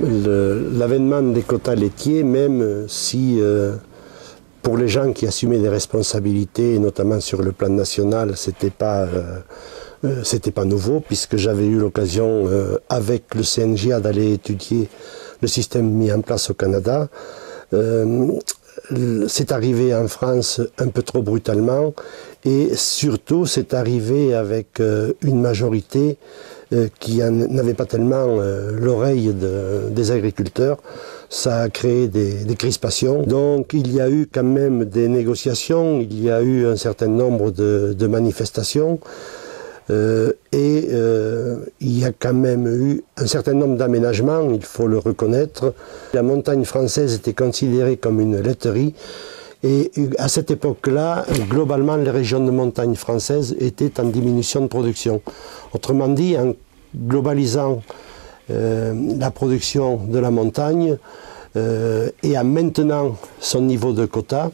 L'avènement des quotas laitiers, même si pour les gens qui assumaient des responsabilités, notamment sur le plan national, c'était pas nouveau, puisque j'avais eu l'occasion avec le CNGA d'aller étudier le système mis en place au Canada. C'est arrivé en France un peu trop brutalement, et surtout c'est arrivé avec une majorité qui n'avait pas tellement l'oreille des agriculteurs. Ça a créé des crispations. Donc il y a eu quand même des négociations, il y a eu un certain nombre de manifestations. Il y a quand même eu un certain nombre d'aménagements, il faut le reconnaître. La montagne française était considérée comme une laiterie, et à cette époque-là, globalement, les régions de montagne françaises étaient en diminution de production. Autrement dit, en globalisant la production de la montagne et en maintenant son niveau de quota,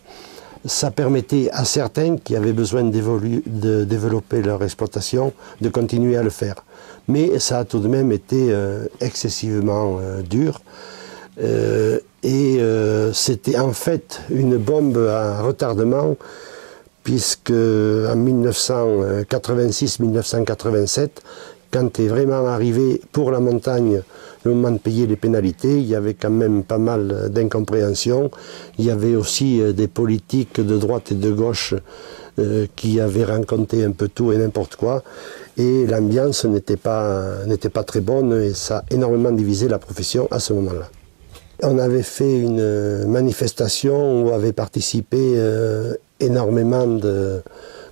ça permettait à certains qui avaient besoin de développer leur exploitation de continuer à le faire. Mais ça a tout de même été excessivement dur. C'était en fait une bombe à retardement, puisque en 1986-1987, quand est vraiment arrivé pour la montagne le moment de payer les pénalités, il y avait quand même pas mal d'incompréhension. Il y avait aussi des politiques de droite et de gauche qui avaient rencontré un peu tout et n'importe quoi. Et l'ambiance n'était pas très bonne, et ça a énormément divisé la profession à ce moment-là. On avait fait une manifestation où avaient participé énormément de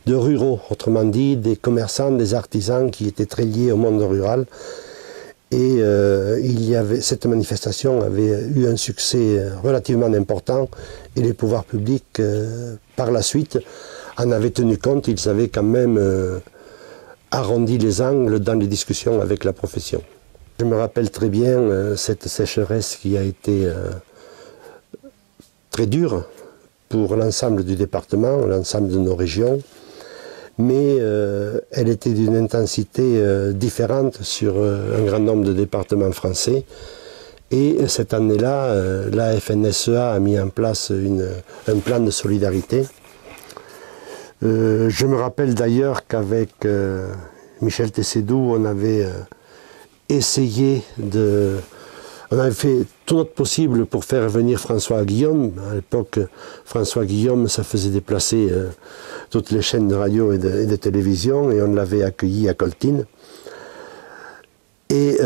ruraux, autrement dit des commerçants, des artisans qui étaient très liés au monde rural. Et cette manifestation avait eu un succès relativement important, et les pouvoirs publics, par la suite, en avaient tenu compte. Ils avaient quand même arrondi les angles dans les discussions avec la profession. Je me rappelle très bien cette sécheresse qui a été très dure pour l'ensemble du département, l'ensemble de nos régions. Mais elle était d'une intensité différente sur un grand nombre de départements français. Et cette année-là, la FNSEA a mis en place un plan de solidarité. Je me rappelle d'ailleurs qu'avec Michel Tessédou, on avait essayé on avait fait tout notre possible pour faire venir François Guillaume. À l'époque, François Guillaume, ça faisait déplacer toutes les chaînes de radio et de télévision, et on l'avait accueilli à Coltine. Et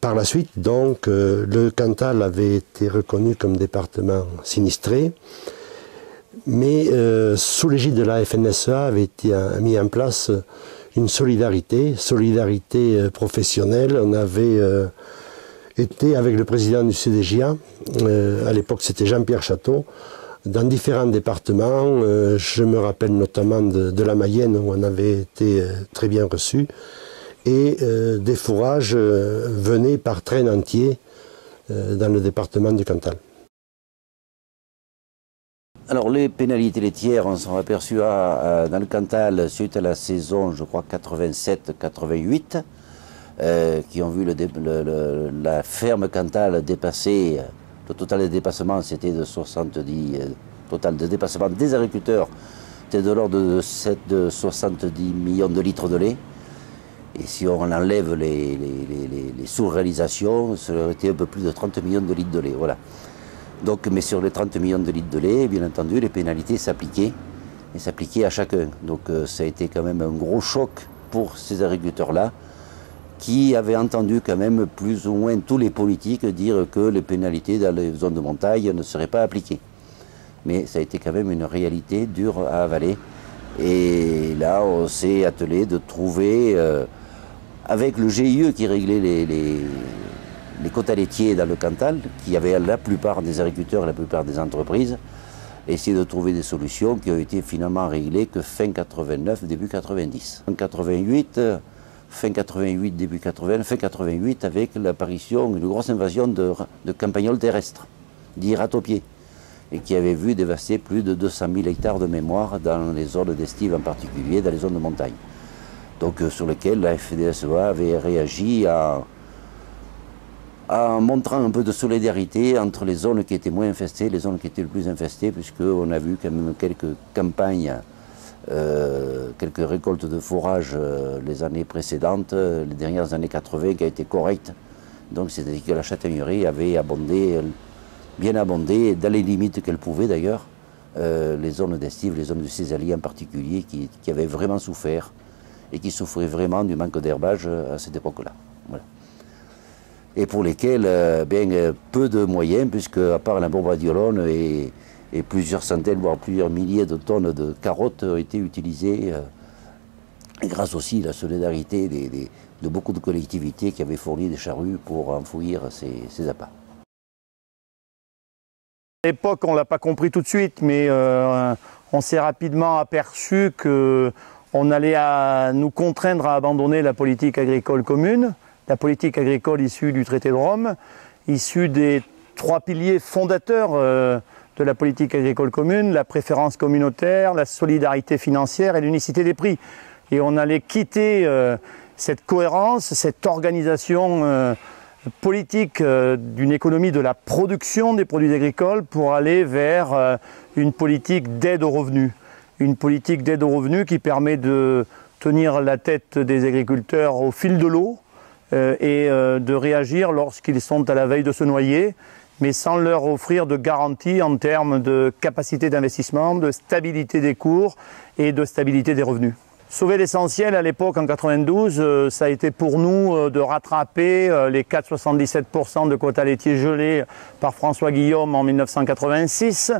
par la suite, donc, le Cantal avait été reconnu comme département sinistré, mais sous l'égide de la FNSEA avait été mis en place une solidarité professionnelle. On avait été avec le président du CDJA, à l'époque c'était Jean-Pierre Château, dans différents départements. Je me rappelle notamment de la Mayenne, où on avait été très bien reçus, et des fourrages venaient par train entier dans le département du Cantal. Alors les pénalités laitières, on s'en est aperçu dans le Cantal suite à la saison, je crois, 87-88, qui ont vu la ferme Cantal dépasser, le total de dépassement c'était de 70, total de dépassement des agriculteurs, c'était de l'ordre de 70 millions de litres de lait. Et si on enlève les sous-réalisations, ça aurait été un peu plus de 30 millions de litres de lait. Voilà. Donc, mais sur les 30 millions de litres de lait, bien entendu, les pénalités s'appliquaient, et s'appliquaient à chacun. Donc ça a été quand même un gros choc pour ces agriculteurs-là, qui avaient entendu quand même plus ou moins tous les politiques dire que les pénalités dans les zones de montagne ne seraient pas appliquées. Mais ça a été quand même une réalité dure à avaler. Et là, on s'est attelé de trouver, avec le GIE qui réglait les quotas laitiers dans le Cantal, qui avait la plupart des agriculteurs et la plupart des entreprises, essayer de trouver des solutions qui ont été finalement réglées que fin 89, début 90. En 88, fin 88, début 80, fin 88, avec l'apparition, une grosse invasion de campagnols terrestres, dits ratopiers, et qui avait vu dévaster plus de 200 000 hectares de mémoire dans les zones d'estive en particulier, dans les zones de montagne. Donc sur lesquelles la FNSEA avait réagi en montrant un peu de solidarité entre les zones qui étaient moins infestées et les zones qui étaient le plus infestées, puisqu'on a vu quand même quelques campagnes, quelques récoltes de fourrage les années précédentes, les dernières années 80, qui a été correcte. Donc c'est-à-dire que la châtaignerie avait abondé, bien abondé, dans les limites qu'elle pouvait d'ailleurs, les zones d'estive, les zones de Césalie en particulier, qui avaient vraiment souffert et qui souffraient vraiment du manque d'herbage à cette époque-là. Voilà. Et pour lesquels peu de moyens, puisque à part la bombadiolone et plusieurs centaines, voire plusieurs milliers de tonnes de carottes ont été utilisées, et grâce aussi à la solidarité de beaucoup de collectivités qui avaient fourni des charrues pour enfouir ces appâts. À l'époque, on ne l'a pas compris tout de suite, mais on s'est rapidement aperçu qu'on allait nous contraindre à abandonner la politique agricole commune, la politique agricole issue du traité de Rome, issue des 3 piliers fondateurs de la politique agricole commune, la préférence communautaire, la solidarité financière et l'unicité des prix. Et on allait quitter cette cohérence, cette organisation politique d'une économie de la production des produits agricoles pour aller vers une politique d'aide aux revenus. Une politique d'aide aux revenus qui permet de tenir la tête des agriculteurs au fil de l'eau et de réagir lorsqu'ils sont à la veille de se noyer, mais sans leur offrir de garanties en termes de capacité d'investissement, de stabilité des cours et de stabilité des revenus. Sauver l'essentiel à l'époque, en 92, ça a été pour nous de rattraper les 4,77% de quotas laitiers gelés par François Guillaume en 1986.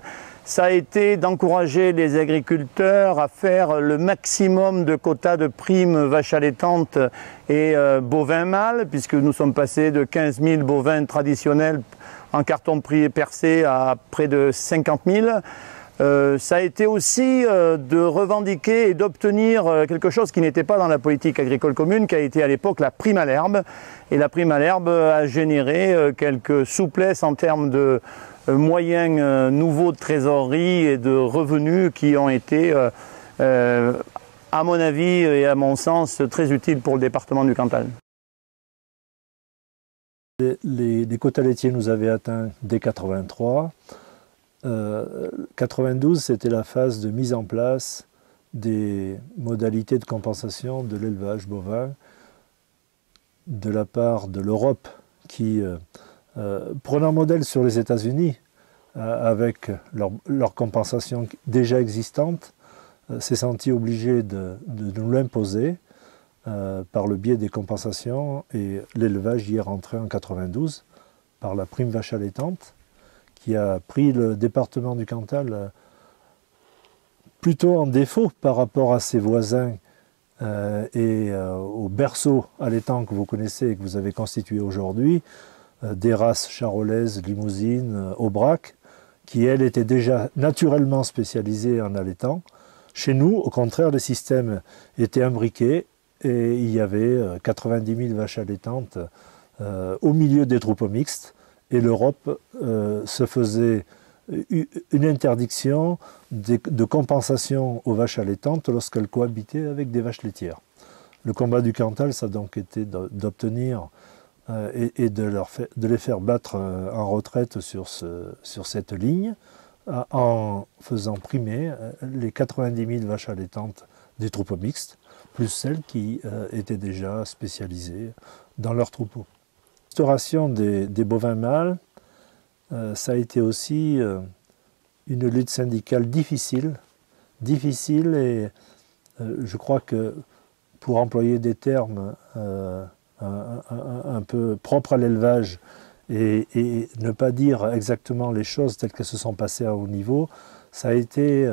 Ça a été d'encourager les agriculteurs à faire le maximum de quotas de primes vaches allaitantes et bovins mâles, puisque nous sommes passés de 15 000 bovins traditionnels en carton percé à près de 50 000. Ça a été aussi de revendiquer et d'obtenir quelque chose qui n'était pas dans la politique agricole commune, qui a été à l'époque la prime à l'herbe. Et la prime à l'herbe a généré quelques souplesses en termes de moyens nouveaux de trésorerie et de revenus qui ont été, à mon avis et à mon sens, très utiles pour le département du Cantal. Les quotas laitiers nous avaient atteints dès 1983. 92, c'était la phase de mise en place des modalités de compensation de l'élevage bovin de la part de l'Europe qui, prenant modèle sur les États-Unis, avec leur compensation déjà existante, s'est senti obligé de nous l'imposer par le biais des compensations, et l'élevage y est rentré en 92 par la prime vache allaitante, qui a pris le département du Cantal plutôt en défaut par rapport à ses voisins et au berceau allaitant que vous connaissez et que vous avez constitué aujourd'hui, des races charolaises, limousines, aubrac, qui elles étaient déjà naturellement spécialisées en allaitant. Chez nous, au contraire, le système était imbriqué et il y avait 90 000 vaches allaitantes au milieu des troupeaux mixtes. Et l'Europe se faisait une interdiction de compensation aux vaches allaitantes lorsqu'elles cohabitaient avec des vaches laitières. Le combat du Cantal, ça a donc été d'obtenir et de les faire battre en retraite sur cette ligne, en faisant primer les 90 000 vaches allaitantes des troupeaux mixtes, plus celles qui étaient déjà spécialisées dans leurs troupeaux. La restauration des bovins mâles, ça a été aussi une lutte syndicale difficile et je crois que, pour employer des termes un peu propres à l'élevage et ne pas dire exactement les choses telles qu'elles se sont passées à haut niveau, ça a été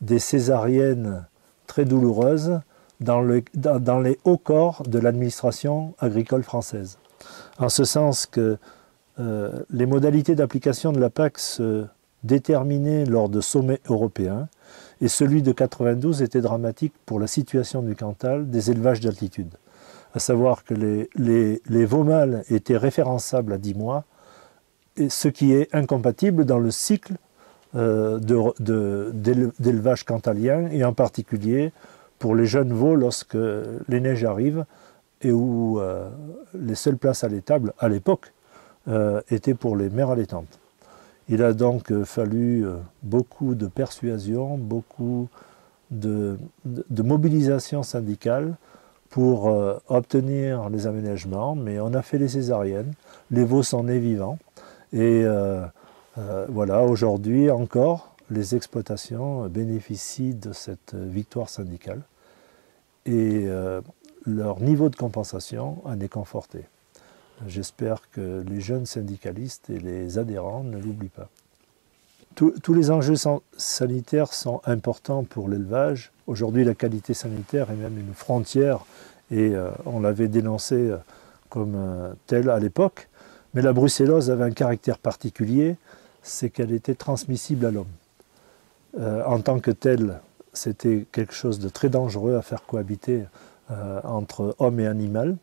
des césariennes très douloureuses dans les hauts corps de l'administration agricole française. En ce sens que les modalités d'application de la PAC se déterminaient lors de sommets européens, et celui de 92 était dramatique pour la situation du Cantal des élevages d'altitude. À savoir que les veaux mâles étaient référençables à 10 mois, et ce qui est incompatible dans le cycle d'élevage cantalien, et en particulier pour les jeunes veaux lorsque les neiges arrivent et où les seules places allaitables à l'époque était pour les mères allaitantes. Il a donc fallu beaucoup de persuasion, beaucoup de mobilisation syndicale pour obtenir les aménagements, mais on a fait les césariennes, les veaux sont nés vivants, et voilà, aujourd'hui encore, les exploitations bénéficient de cette victoire syndicale, et leur niveau de compensation en est conforté. J'espère que les jeunes syndicalistes et les adhérents ne l'oublient pas. Tous les enjeux sanitaires sont importants pour l'élevage. Aujourd'hui, la qualité sanitaire est même une frontière et on l'avait dénoncé comme telle à l'époque. Mais la brucellose avait un caractère particulier, c'est qu'elle était transmissible à l'homme. En tant que telle, c'était quelque chose de très dangereux à faire cohabiter entre homme et animal,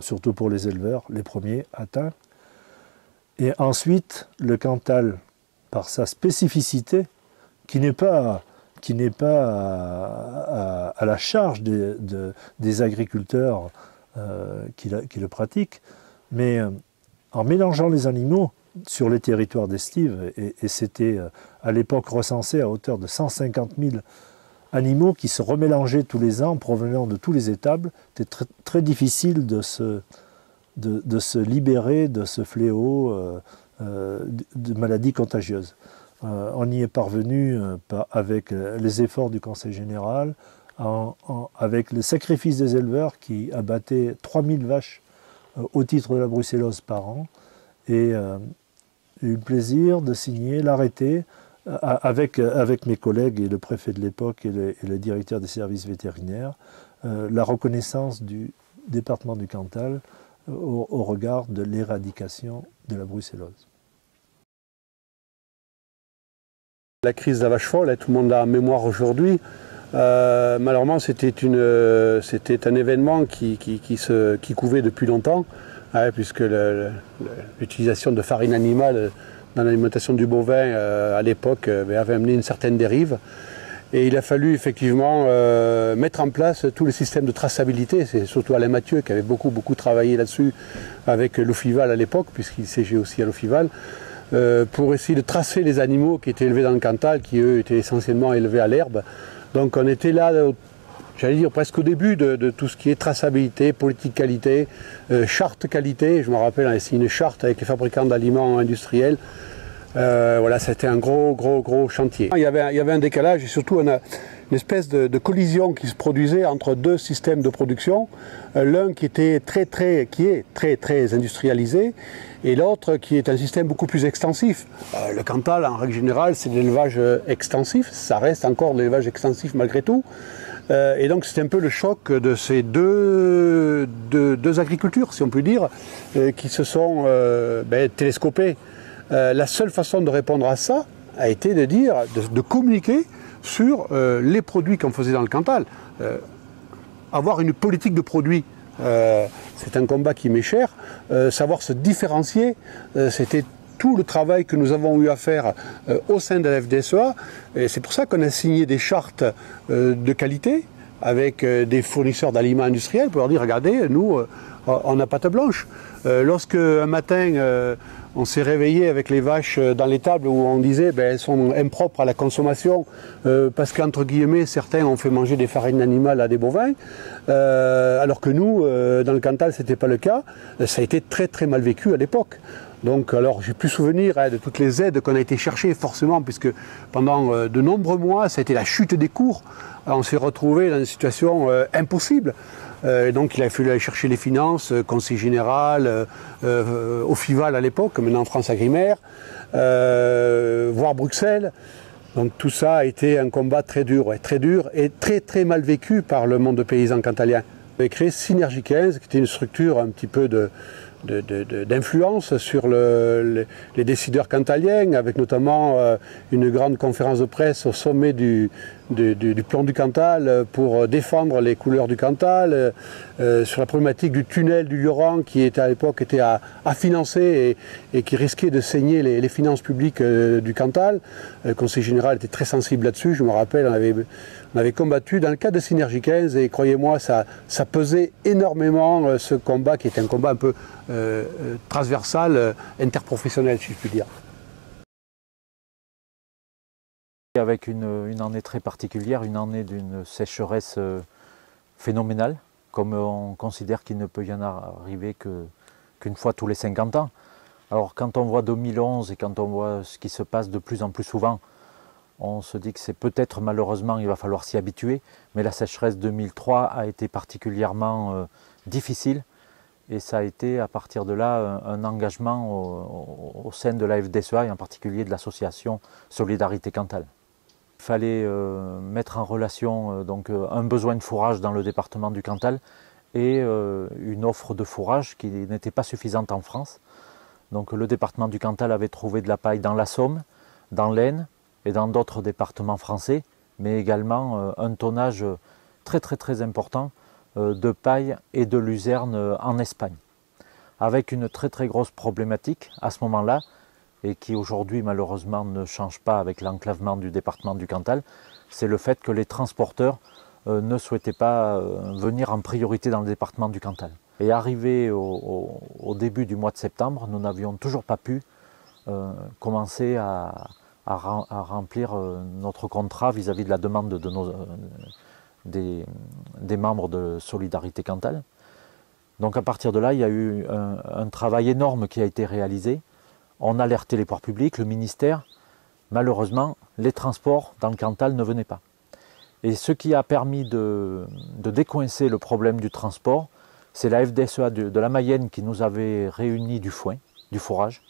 surtout pour les éleveurs, les premiers atteints. Et ensuite, le Cantal, par sa spécificité, qui n'est pas à la charge des agriculteurs qui le pratiquent, mais en mélangeant les animaux sur les territoires d'estive, et c'était à l'époque recensé à hauteur de 150 000 animaux qui se remélangeaient tous les ans provenant de tous les étables, c'était très, très difficile de se libérer de ce fléau de maladies contagieuses. On y est parvenu avec les efforts du Conseil général, avec le sacrifice des éleveurs qui abattaient 3000 vaches au titre de la brucellose par an, et j'ai eu le plaisir de signer l'arrêté avec mes collègues et le préfet de l'époque et le directeur des services vétérinaires, la reconnaissance du département du Cantal au regard de l'éradication de la brucellose. La crise de la vache folle, tout le monde l'a en mémoire aujourd'hui. Malheureusement, c'était un événement qui couvait depuis longtemps, puisque l'utilisation de farine animale dans l'alimentation du bovin à l'époque avait amené une certaine dérive. Et il a fallu effectivement mettre en place tous les systèmes de traçabilité. C'est surtout Alain Mathieu qui avait beaucoup travaillé là-dessus avec l'Ofival à l'époque, puisqu'il siégeait aussi à l'Ofival, pour essayer de tracer les animaux qui étaient élevés dans le Cantal, qui eux étaient essentiellement élevés à l'herbe. Donc on était là, j'allais dire presque au début de tout ce qui est traçabilité, politique qualité, charte qualité. Je me rappelle, on a signé une charte avec les fabricants d'aliments industriels. Voilà, c'était un gros chantier. Il y avait un décalage et surtout une espèce de collision qui se produisait entre deux systèmes de production. L'un qui est très industrialisé et l'autre qui est un système beaucoup plus extensif. Le Cantal, en règle générale, c'est de l'élevage extensif. Ça reste encore de l'élevage extensif malgré tout. Et donc c'est un peu le choc de ces deux agricultures, si on peut dire, qui se sont télescopées. La seule façon de répondre à ça a été de communiquer sur les produits qu'on faisait dans le Cantal. Avoir une politique de produits, c'est un combat qui m'est cher. Savoir se différencier, c'était tout le travail que nous avons eu à faire au sein de la FDSEA. Et c'est pour ça qu'on a signé des chartes de qualité avec des fournisseurs d'aliments industriels pour leur dire, regardez, nous, on n'a patte blanche. Lorsque un matin, on s'est réveillé avec les vaches dans l'étable où on disait elles sont impropres à la consommation parce qu'entre guillemets certains ont fait manger des farines animales à des bovins, alors que nous, dans le Cantal, ce n'était pas le cas. Ça a été très mal vécu à l'époque. Donc alors j'ai plus souvenir de toutes les aides qu'on a été chercher forcément, puisque pendant de nombreux mois ça a été la chute des cours. On s'est retrouvé dans une situation impossible. Donc il a fallu aller chercher les finances, Conseil général, Ofival à l'époque, maintenant France Agrimaire, voire Bruxelles. Donc tout ça a été un combat très dur et très mal vécu par le monde paysan cantalien. On avait créé Synergie 15, qui était une structure un petit peu d'influence sur les décideurs cantaliens, avec notamment une grande conférence de presse au sommet du du plan du Cantal pour défendre les couleurs du Cantal, sur la problématique du tunnel du Lioran qui était à l'époque à financer et qui risquait de saigner les finances publiques du Cantal. Le Conseil général était très sensible là-dessus, je me rappelle, on avait combattu dans le cadre de Synergie 15 et croyez-moi, ça pesait énormément ce combat qui était un combat un peu transversal, interprofessionnel si je puis dire. Avec une année très particulière, une année d'une sécheresse phénoménale, comme on considère qu'il ne peut y en arriver qu'une fois tous les 50 ans. Alors quand on voit 2011 et quand on voit ce qui se passe de plus en plus souvent, on se dit que c'est peut-être malheureusement, il va falloir s'y habituer, mais la sécheresse 2003 a été particulièrement difficile et ça a été à partir de là un engagement au sein de la FDSEA et en particulier de l'association Solidarité Cantal. Il fallait mettre en relation donc, un besoin de fourrage dans le département du Cantal et une offre de fourrage qui n'était pas suffisante en France. Donc le département du Cantal avait trouvé de la paille dans la Somme, dans l'Aisne et dans d'autres départements français, mais également un tonnage très important de paille et de luzerne en Espagne. Avec une très grosse problématique à ce moment-là, et qui aujourd'hui malheureusement ne change pas avec l'enclavement du département du Cantal, c'est le fait que les transporteurs ne souhaitaient pas venir en priorité dans le département du Cantal. Et arrivé au début du mois de septembre, nous n'avions toujours pas pu commencer à remplir notre contrat vis-à-vis de la demande de des membres de Solidarité Cantal. Donc à partir de là, il y a eu un travail énorme qui a été réalisé. On alertait les pouvoirs publics, le ministère. Malheureusement, les transports dans le Cantal ne venaient pas. Et ce qui a permis de décoincer le problème du transport, c'est la FDSEA de la Mayenne qui nous avait réuni du foin, du fourrage,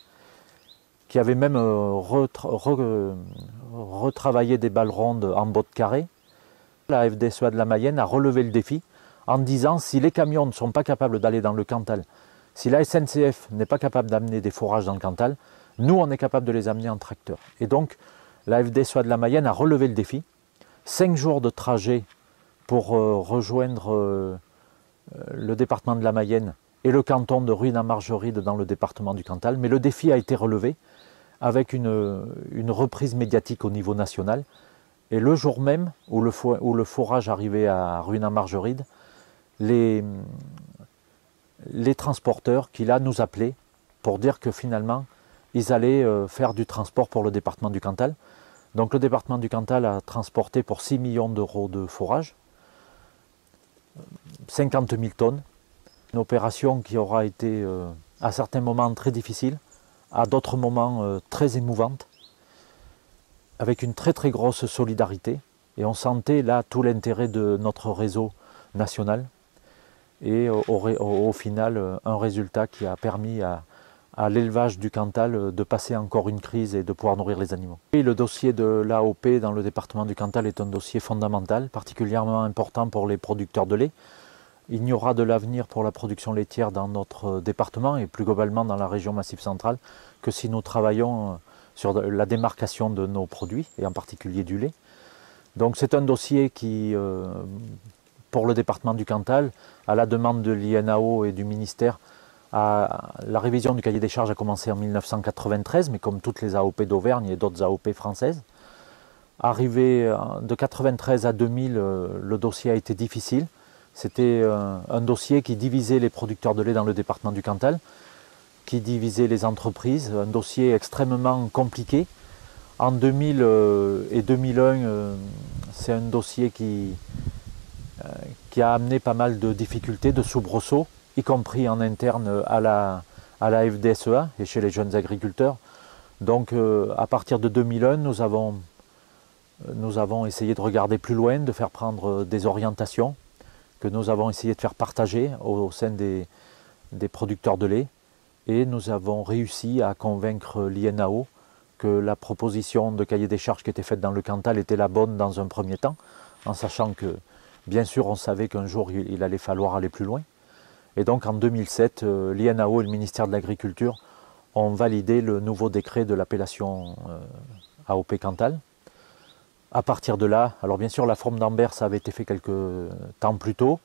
qui avait même retravaillé des balles rondes en bottes carrées. La FDSEA de la Mayenne a relevé le défi en disant si les camions ne sont pas capables d'aller dans le Cantal, si la SNCF n'est pas capable d'amener des fourrages dans le Cantal, nous on est capable de les amener en tracteur. Et donc la FDSEA de la Mayenne a relevé le défi. 5 jours de trajet pour rejoindre le département de la Mayenne et le canton de Ruine-en-Margeride dans le département du Cantal. Mais le défi a été relevé avec une reprise médiatique au niveau national. Et le jour même où le fourrage arrivait à Ruine-en-Margeride, les transporteurs qui là nous appelaient pour dire que finalement ils allaient faire du transport pour le département du Cantal. Donc le département du Cantal a transporté pour 6 millions d'euros de fourrage, 50 000 tonnes, une opération qui aura été à certains moments très difficile, à d'autres moments très émouvante, avec une très grosse solidarité. Et on sentait là tout l'intérêt de notre réseau national. Et au final, un résultat qui a permis à l'élevage du Cantal de passer encore une crise et de pouvoir nourrir les animaux. Et le dossier de l'AOP dans le département du Cantal est un dossier fondamental, particulièrement important pour les producteurs de lait. Il n'y aura de l'avenir pour la production laitière dans notre département et plus globalement dans la région Massif central que si nous travaillons sur la démarcation de nos produits et en particulier du lait. Donc c'est un dossier qui, pour le département du Cantal, à la demande de l'INAO et du ministère, la révision du cahier des charges a commencé en 1993, mais comme toutes les AOP d'Auvergne et d'autres AOP françaises. Arrivé de 1993 à 2000, le dossier a été difficile. C'était un dossier qui divisait les producteurs de lait dans le département du Cantal, qui divisait les entreprises, un dossier extrêmement compliqué. En 2000 et 2001, c'est un dossier qui a amené pas mal de difficultés, de soubresauts, y compris en interne à la FDSEA et chez les jeunes agriculteurs. Donc à partir de 2001, nous avons essayé de regarder plus loin, de faire prendre des orientations que nous avons essayé de faire partager au sein des producteurs de lait. Et nous avons réussi à convaincre l'INAO que la proposition de cahier des charges qui était faite dans le Cantal était la bonne dans un premier temps, en sachant que, bien sûr, on savait qu'un jour il allait falloir aller plus loin. Et donc en 2007, l'INAO et le ministère de l'Agriculture ont validé le nouveau décret de l'appellation AOP Cantal, À partir de là, alors bien sûr la forme d'Ambert, ça avait été fait quelques temps plus tôt.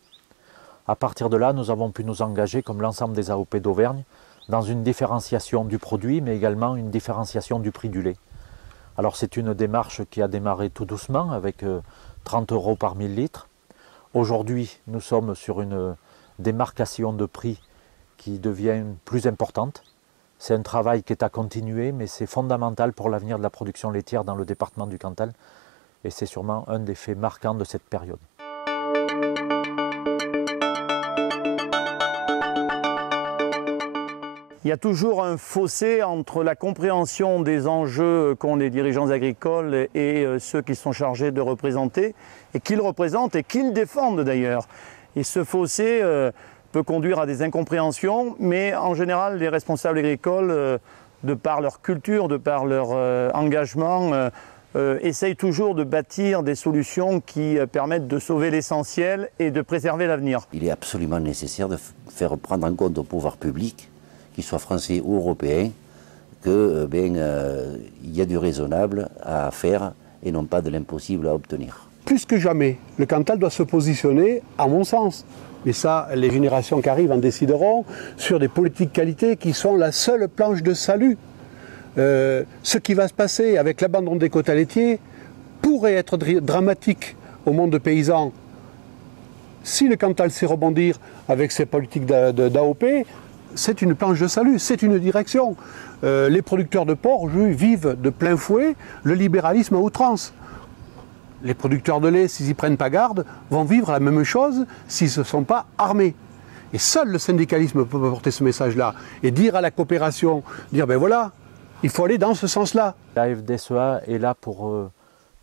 À partir de là, nous avons pu nous engager, comme l'ensemble des AOP d'Auvergne, dans une différenciation du produit, mais également une différenciation du prix du lait. Alors c'est une démarche qui a démarré tout doucement, avec 30 € par 1000 litres. Aujourd'hui, nous sommes sur une démarcation de prix qui devient plus importante. C'est un travail qui est à continuer, mais c'est fondamental pour l'avenir de la production laitière dans le département du Cantal. Et c'est sûrement un des faits marquants de cette période. Il y a toujours un fossé entre la compréhension des enjeux qu'ont les dirigeants agricoles et ceux qui sont chargés de représenter, et qu'ils représentent et qu'ils défendent d'ailleurs. Et ce fossé peut conduire à des incompréhensions, mais en général, les responsables agricoles, de par leur culture, de par leur engagement, essayent toujours de bâtir des solutions qui permettent de sauver l'essentiel et de préserver l'avenir. Il est absolument nécessaire de faire prendre en compte au pouvoir public, qu'il soit français ou européen, qu'il y a du raisonnable à faire et non pas de l'impossible à obtenir. Plus que jamais, le Cantal doit se positionner, à mon sens, mais ça, les générations qui arrivent en décideront, sur des politiques qualité qui sont la seule planche de salut. Ce qui va se passer avec l'abandon des quotas laitiers pourrait être dramatique au monde paysan. Si le Cantal sait rebondir avec ses politiques d'AOP, c'est une planche de salut, c'est une direction. Les producteurs de porc vivent de plein fouet le libéralisme à outrance. Les producteurs de lait, s'ils n'y prennent pas garde, vont vivre la même chose s'ils ne se sont pas armés. Et seul le syndicalisme peut porter ce message-là et dire à la coopération, dire ben voilà, il faut aller dans ce sens-là. La FDSEA est là pour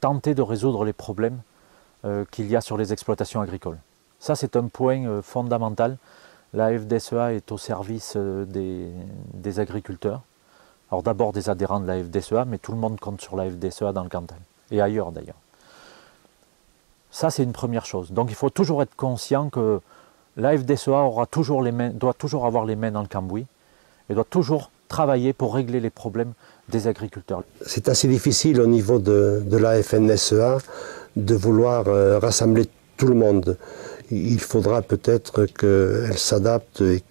tenter de résoudre les problèmes qu'il y a sur les exploitations agricoles. Ça, c'est un point fondamental. La FDSEA est au service des agriculteurs. Alors d'abord des adhérents de la FDSEA, mais tout le monde compte sur la FDSEA dans le Cantal, et ailleurs d'ailleurs. Ça, c'est une première chose. Donc il faut toujours être conscient que la FDSEA doit toujours avoir les mains dans le cambouis et doit toujours travailler pour régler les problèmes des agriculteurs. C'est assez difficile au niveau de la FNSEA de vouloir rassembler tout le monde. Il faudra peut-être qu'elle s'adapte et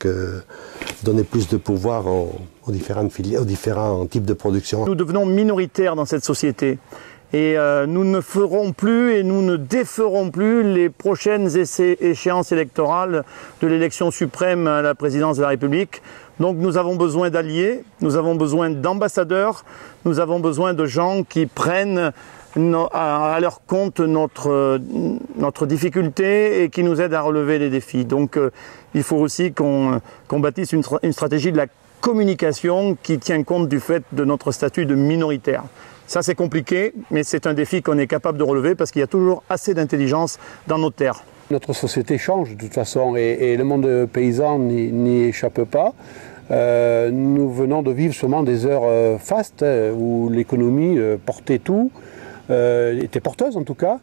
donner plus de pouvoir aux différents types de production. Nous devenons minoritaires dans cette société. Et nous ne ferons plus et nous ne déferons plus les prochaines échéances électorales de l'élection suprême à la présidence de la République. Donc nous avons besoin d'alliés, nous avons besoin d'ambassadeurs, nous avons besoin de gens qui prennent à leur compte notre difficulté et qui nous aident à relever les défis. Donc il faut aussi qu'on bâtisse une stratégie de la communication qui tient compte du fait de notre statut de minoritaire. Ça c'est compliqué, mais c'est un défi qu'on est capable de relever parce qu'il y a toujours assez d'intelligence dans nos terres. Notre société change de toute façon et le monde paysan n'y échappe pas. Nous venons de vivre sûrement des heures fastes où l'économie portait tout, était porteuse en tout cas.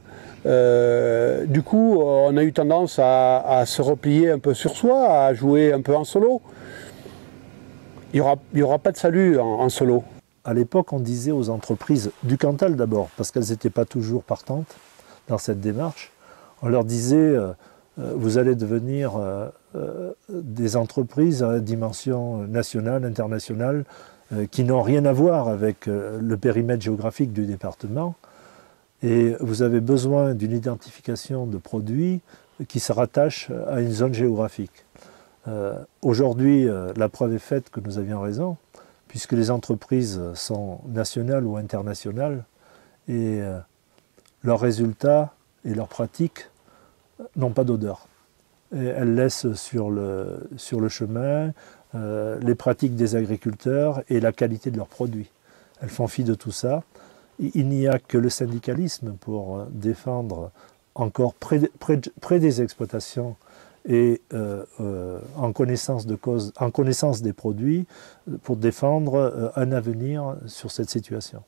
Du coup, on a eu tendance à se replier un peu sur soi, à jouer un peu en solo. Il n'y aura pas de salut en solo. À l'époque, on disait aux entreprises du Cantal d'abord, parce qu'elles n'étaient pas toujours partantes dans cette démarche, on leur disait vous allez devenir des entreprises à dimension nationale, internationale, qui n'ont rien à voir avec le périmètre géographique du département. Et vous avez besoin d'une identification de produits qui se rattache à une zone géographique. Aujourd'hui, la preuve est faite que nous avions raison, puisque les entreprises sont nationales ou internationales, et leurs résultats et leurs pratiques n'ont pas d'odeur. Elles laissent sur le chemin les pratiques des agriculteurs et la qualité de leurs produits. Elles font fi de tout ça. Il n'y a que le syndicalisme pour défendre encore près des exploitations et en connaissance de cause, en connaissance des produits, pour défendre un avenir sur cette situation.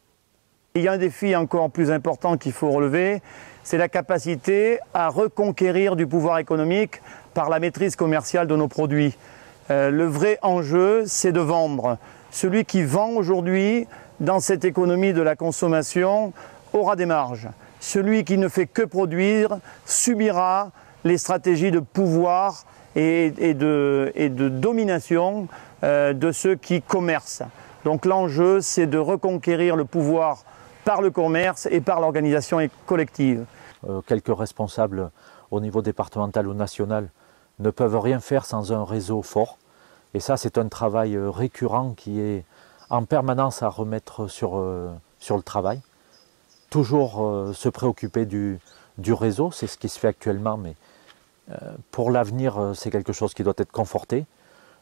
Il y a un défi encore plus important qu'il faut relever, c'est la capacité à reconquérir du pouvoir économique par la maîtrise commerciale de nos produits. Le vrai enjeu, c'est de vendre. Celui qui vend aujourd'hui, dans cette économie de la consommation, aura des marges. celui qui ne fait que produire subira les stratégies de pouvoir et de domination de ceux qui commercent. Donc l'enjeu, c'est de reconquérir le pouvoir par le commerce et par l'organisation collective. Quelques responsables au niveau départemental ou national ne peuvent rien faire sans un réseau fort. Et ça, c'est un travail récurrent qui est en permanence à remettre sur le travail. Toujours se préoccuper du réseau, c'est ce qui se fait actuellement, mais pour l'avenir, c'est quelque chose qui doit être conforté.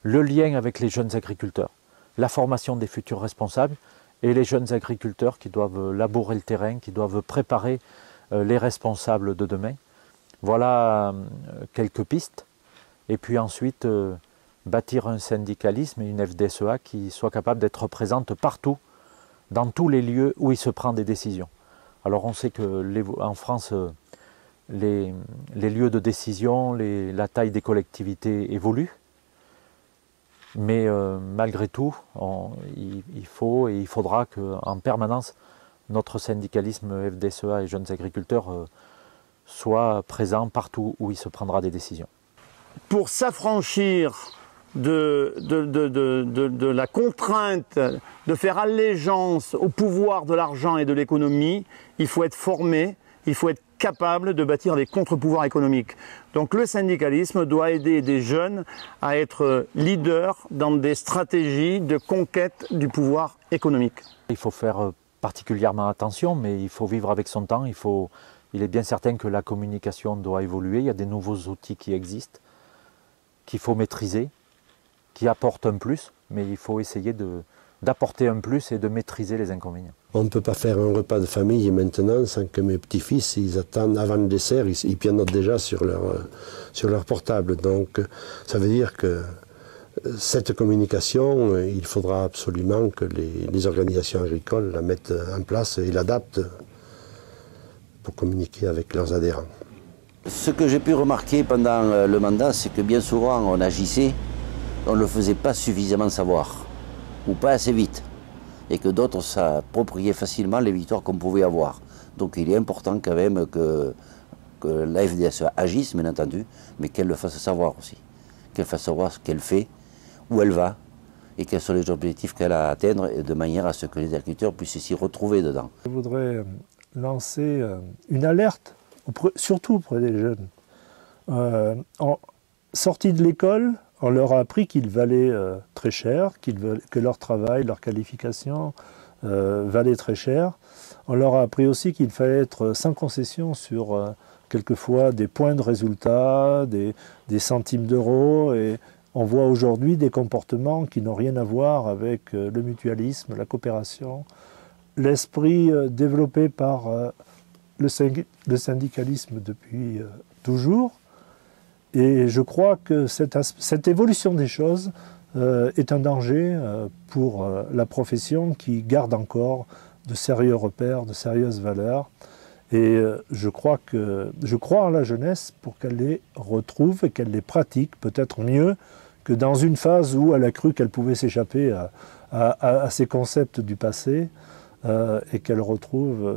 Le lien avec les jeunes agriculteurs, la formation des futurs responsables et les jeunes agriculteurs qui doivent labourer le terrain, qui doivent préparer les responsables de demain. Voilà quelques pistes. Et puis ensuite, bâtir un syndicalisme et une FDSEA qui soit capable d'être présente partout, dans tous les lieux où il se prend des décisions. Alors on sait qu'en France, les lieux de décision, la taille des collectivités évoluent. Mais malgré tout, il faut et il faudra qu'en permanence, notre syndicalisme FDSEA et jeunes agriculteurs soit présent partout où il se prendra des décisions. Pour s'affranchir de la contrainte de faire allégeance au pouvoir de l'argent et de l'économie, il faut être formé, il faut être capable de bâtir des contre-pouvoirs économiques. Donc le syndicalisme doit aider des jeunes à être leaders dans des stratégies de conquête du pouvoir économique. Il faut faire particulièrement attention, mais il faut vivre avec son temps. Il est bien certain que la communication doit évoluer. Il y a des nouveaux outils qui existent, qu'il faut maîtriser, qui apportent un plus, mais il faut essayer d'apporter un plus et de maîtriser les inconvénients. On ne peut pas faire un repas de famille maintenant sans que mes petits-fils, ils attendent avant le dessert, ils pianotent déjà sur leur portable. Donc ça veut dire que cette communication, il faudra absolument que les organisations agricoles la mettent en place et l'adaptent pour communiquer avec leurs adhérents. Ce que j'ai pu remarquer pendant le mandat, c'est que bien souvent on agissait, on ne le faisait pas suffisamment savoir, ou pas assez vite, et que d'autres s'appropriaient facilement les victoires qu'on pouvait avoir. Donc il est important quand même que la FDSEA agisse, bien entendu, mais qu'elle le fasse savoir aussi, qu'elle fasse savoir ce qu'elle fait, où elle va, et quels sont les objectifs qu'elle a à atteindre, et de manière à ce que les agriculteurs puissent s'y retrouver dedans. Je voudrais lancer une alerte, surtout auprès des jeunes. En sortie de l'école, on leur a appris qu'ils valaient très cher, que leur travail, leur qualification valaient très cher. On leur a appris aussi qu'il fallait être sans concession sur quelquefois des points de résultat, des centimes d'euros. Et on voit aujourd'hui des comportements qui n'ont rien à voir avec le mutualisme, la coopération, l'esprit développé par le syndicalisme depuis toujours. Et je crois que cette évolution des choses est un danger pour la profession qui garde encore de sérieux repères, de sérieuses valeurs. Et je crois en la jeunesse pour qu'elle les retrouve et qu'elle les pratique peut-être mieux que dans une phase où elle a cru qu'elle pouvait s'échapper à ces concepts du passé et qu'elle retrouve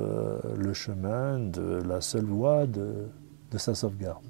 le chemin de la seule voie de sa sauvegarde.